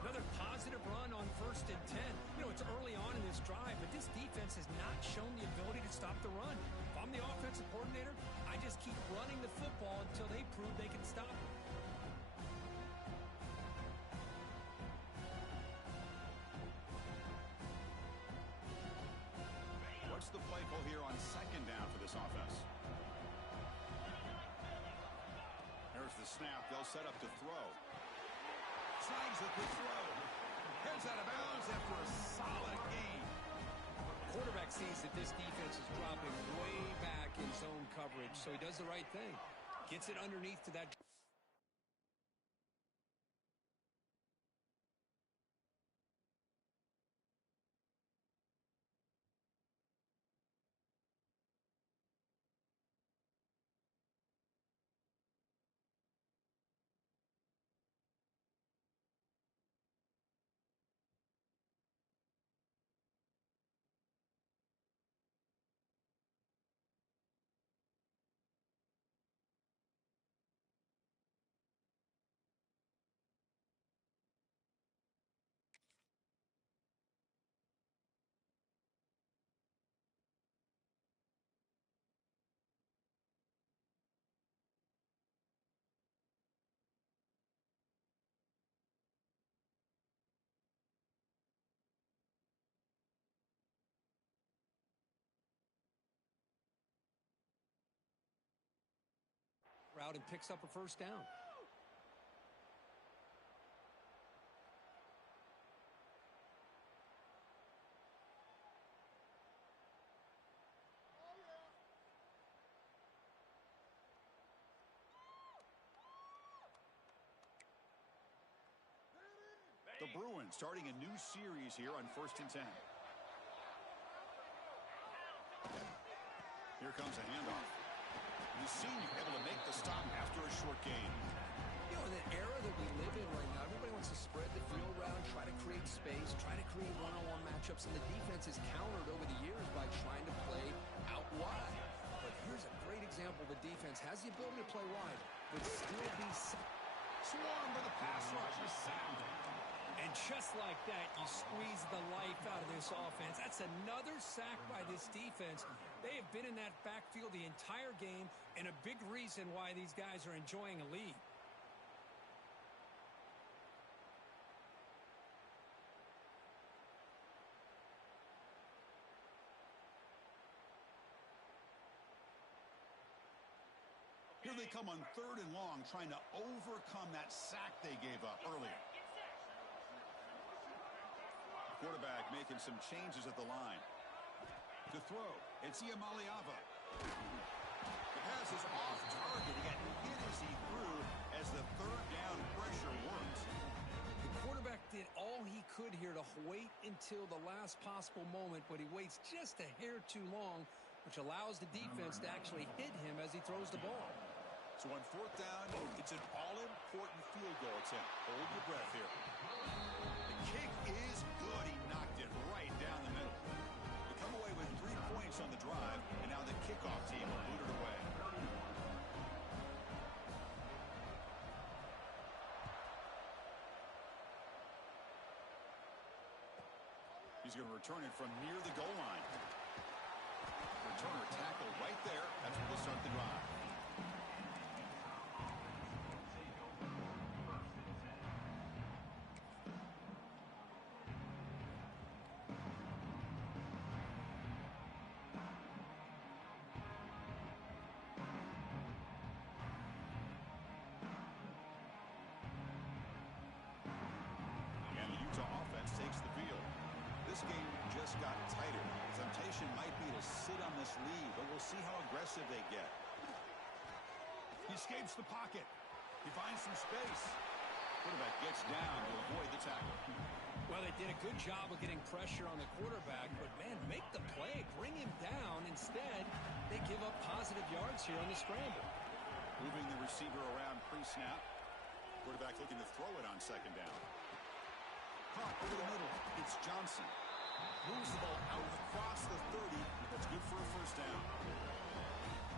Another positive run on first and 10. You know, it's early on in this drive, but this defense has not shown the ability to stop the run. If I'm the offensive coordinator, I just keep running the football until they prove they can stop it. What's the play call here on second down for this offense? There's the snap. They'll set up to throw. Tries the quick throw. Heads out of bounds after a solid gain. Quarterback sees that this defense is dropping way back in zone coverage, so he does the right thing. Gets it underneath to that. Route and picks up a first down. The Bruins starting a new series here on 1st and 10. Here comes a handoff. The senior able to make the stop after a short gain. You know, in the era that we live in right now, everybody wants to spread the field around, try to create space, try to create one-on-one matchups, and the defense is countered over the years by trying to play out wide. But here's a great example. The defense has the ability to play wide, but still be Swarm for the pass rush is sound. And just like that, you squeeze the life out of this offense. That's another sack by this defense. They have been in that backfield the entire game, and a big reason why these guys are enjoying a lead. Here they come on 3rd and long, trying to overcome that sack they gave up earlier. Quarterback making some changes at the line. To throw, it's Iamaleava. The pass is off target. He got hit as he threw as the 3rd down pressure works. The quarterback did all he could here to wait until the last possible moment, but he waits just a hair too long, which allows the defense to actually hit him as he throws the ball. So on 4th down, it's an all-important field goal attempt. Hold your breath here. The kick is good. He knocked it right down the middle. They come away with 3 points on the drive, and now the kickoff team will boot it away. He's going to return it from near the goal line. Returner tackle right there. That's where they'll start the drive. Takes the field. This game just got tighter. Temptation might be to sit on this lead, but we'll see how aggressive they get. He escapes the pocket. He finds some space. Quarterback gets down to avoid the tackle. Well, they did a good job of getting pressure on the quarterback, but, man, make the play. Bring him down. Instead, they give up positive yards here on the scramble. Moving the receiver around pre-snap. Quarterback looking to throw it on 2nd down. Over the middle, it's Johnson. Moves the ball out across the 30. That's good for a 1st down.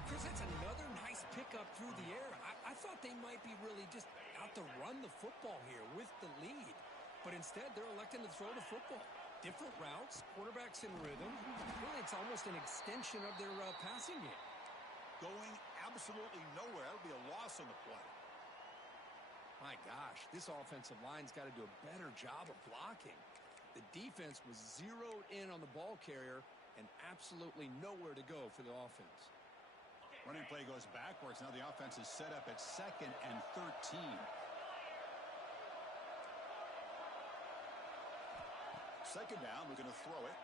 Chris, that's another nice pickup through the air. I thought they might be really just out to run the football here with the lead. But instead, they're electing to throw the football. Different routes, quarterbacks in rhythm. Really, it's almost an extension of their passing game. Going absolutely nowhere. That would be a loss on the play. My gosh, this offensive line's got to do a better job of blocking. The defense was zeroed in on the ball carrier, and absolutely nowhere to go for the offense. Running play goes backwards. Now the offense is set up at 2nd and 13. Second down, we're going to throw it.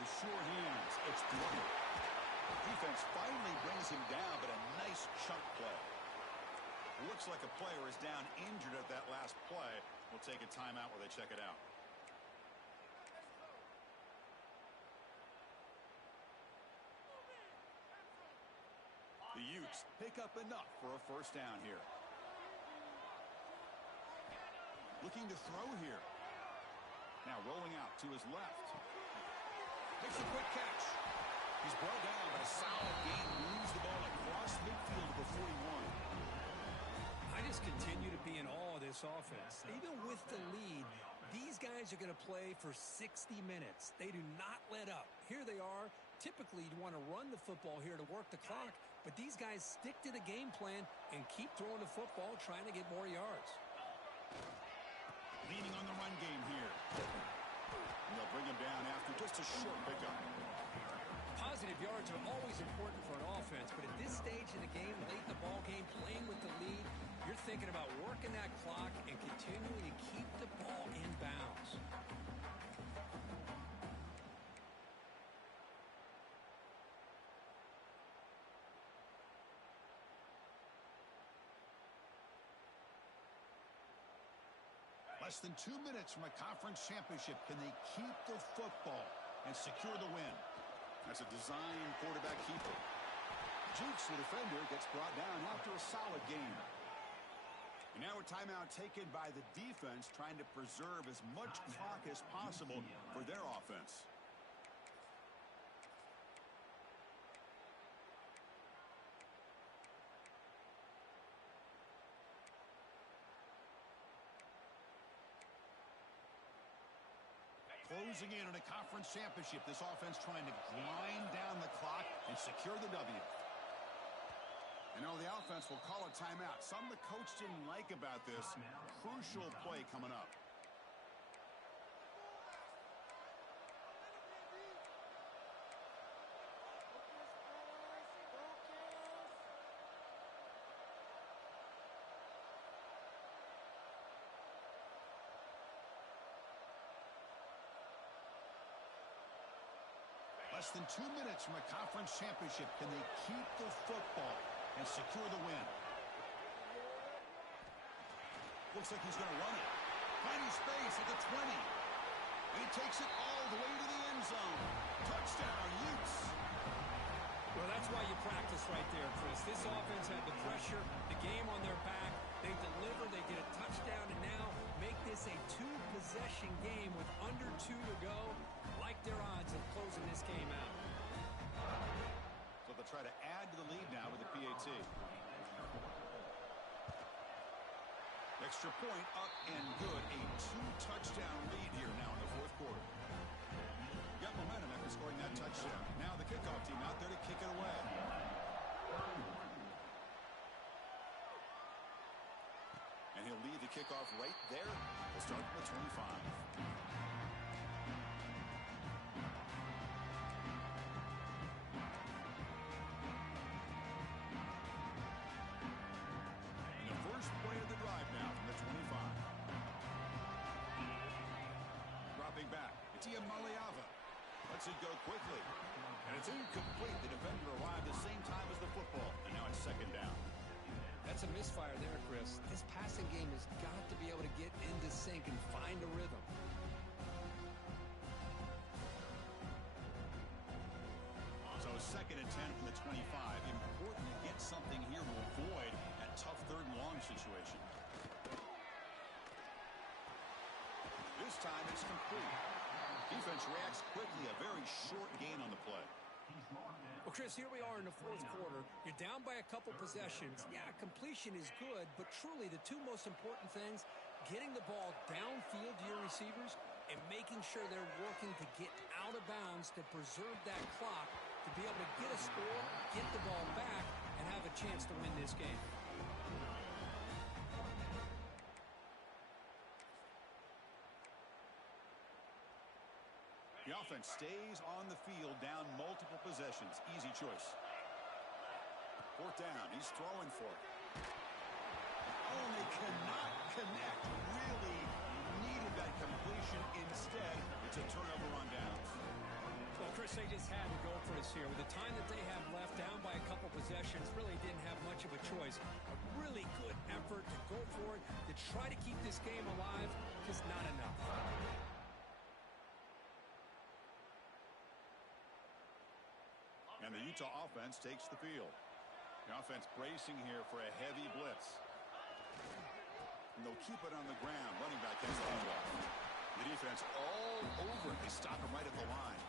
The short hands, it's thrown. Defense finally brings him down, but a nice chunk play. Looks like a player is down injured at that last play. We'll take a timeout while they check it out. The Utes pick up enough for a first down here. Looking to throw here. Now rolling out to his left. Makes a quick catch. He's brought down, but a solid gain moves the ball across midfield to the 41. I just continue to be in awe of this offense. Even with the lead, these guys are going to play for 60 minutes. They do not let up. Here they are. Typically, you want to run the football here to work the clock, but these guys stick to the game plan and keep throwing the football, trying to get more yards. Leaning on the run game here. And they'll bring him down after just a short pickup. Positive yards are always important for an offense, but at this stage in the game, late in the ball game, playing with the lead, you're thinking about working that clock and continuing to keep the ball in bounds. Less than 2 minutes from a conference championship. Can they keep the football and secure the win? That's a design quarterback keeper. Jukes, the defender, gets brought down after a solid game. And now a timeout taken by the defense, trying to preserve as much clock as possible for their offense. Closing in on a conference championship, this offense trying to grind down the clock and secure the W. And now the offense will call a timeout. Something the coach didn't like about this. Crucial play coming up. Less than 2 minutes from a conference championship. Can they keep the football and secure the win? Looks like he's going to run it. Finding space at the 20. And he takes it all the way to the end zone. Touchdown, Utes. Well, that's why you practice right there, Chris. This offense had the pressure, the game on their back. They deliver, they get a touchdown, and now make this a two-possession game with under 2 to go. Like their odds of closing this game out. So they'll try to add to the lead now with the PAT. Extra point up and good. A 2-touchdown lead here now in the fourth quarter. Got momentum after scoring that touchdown. Now the kickoff team out there to kick it away. And he'll lead the kickoff right there. We'll start from the 25. It go quickly, and it's incomplete. The defender arrived the same time as the football, and now it's second down. That's a misfire there, Chris. This passing game has got to be able to get into sync and find a rhythm. So second and 10 from the 25. Important to get something here to avoid that tough third and long situation. This time it's complete. Defense reacts quickly. A very short gain on the play. Well, Chris, here we are in the fourth quarter. You're down by a couple possessions. Yeah, completion is good, but truly the two most important things, getting the ball downfield to your receivers and making sure they're working to get out of bounds to preserve that clock to be able to get a score, get the ball back, and have a chance to win this game. The offense stays on the field down multiple possessions. Easy choice. Fourth down. He's throwing for it. Oh, and they cannot connect. Really needed that completion. Instead, it's a turnover on downs. Well, Chris, they just had to go for us here. With the time that they have left, down by a couple possessions, really didn't have much of a choice. A really good effort to go for it, to try to keep this game alive, just not enough. And the Utah offense takes the field. The offense bracing here for a heavy blitz. And they'll keep it on the ground. Running back has the handoff. The defense all over it. They stop him right at the line.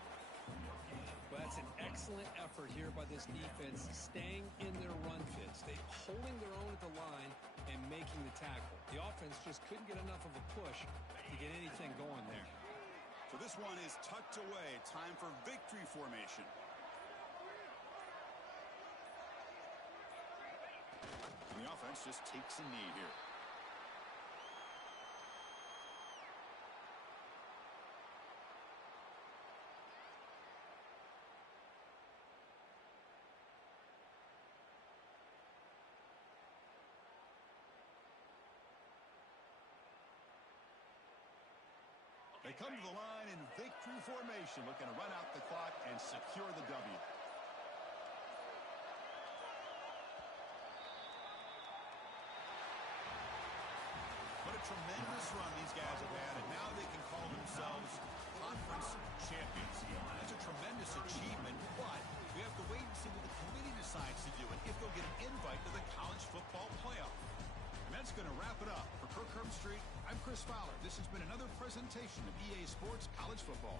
Well, that's an excellent effort here by this defense, staying in their run fits. They holding their own at the line and making the tackle. The offense just couldn't get enough of a push to get anything going there. So this one is tucked away. Time for victory formation. And the offense just takes a knee here. They come to the line in victory formation, looking to run out the clock and secure the W. What a tremendous run these guys have had, and now they can call themselves conference champions. That's a tremendous achievement, but we have to wait and see what the committee decides to do and if they'll get an invite to the college football playoff. And that's going to wrap it up. For Kirk Herbstreit, I'm Chris Fowler. This has been another presentation of EA Sports College Football.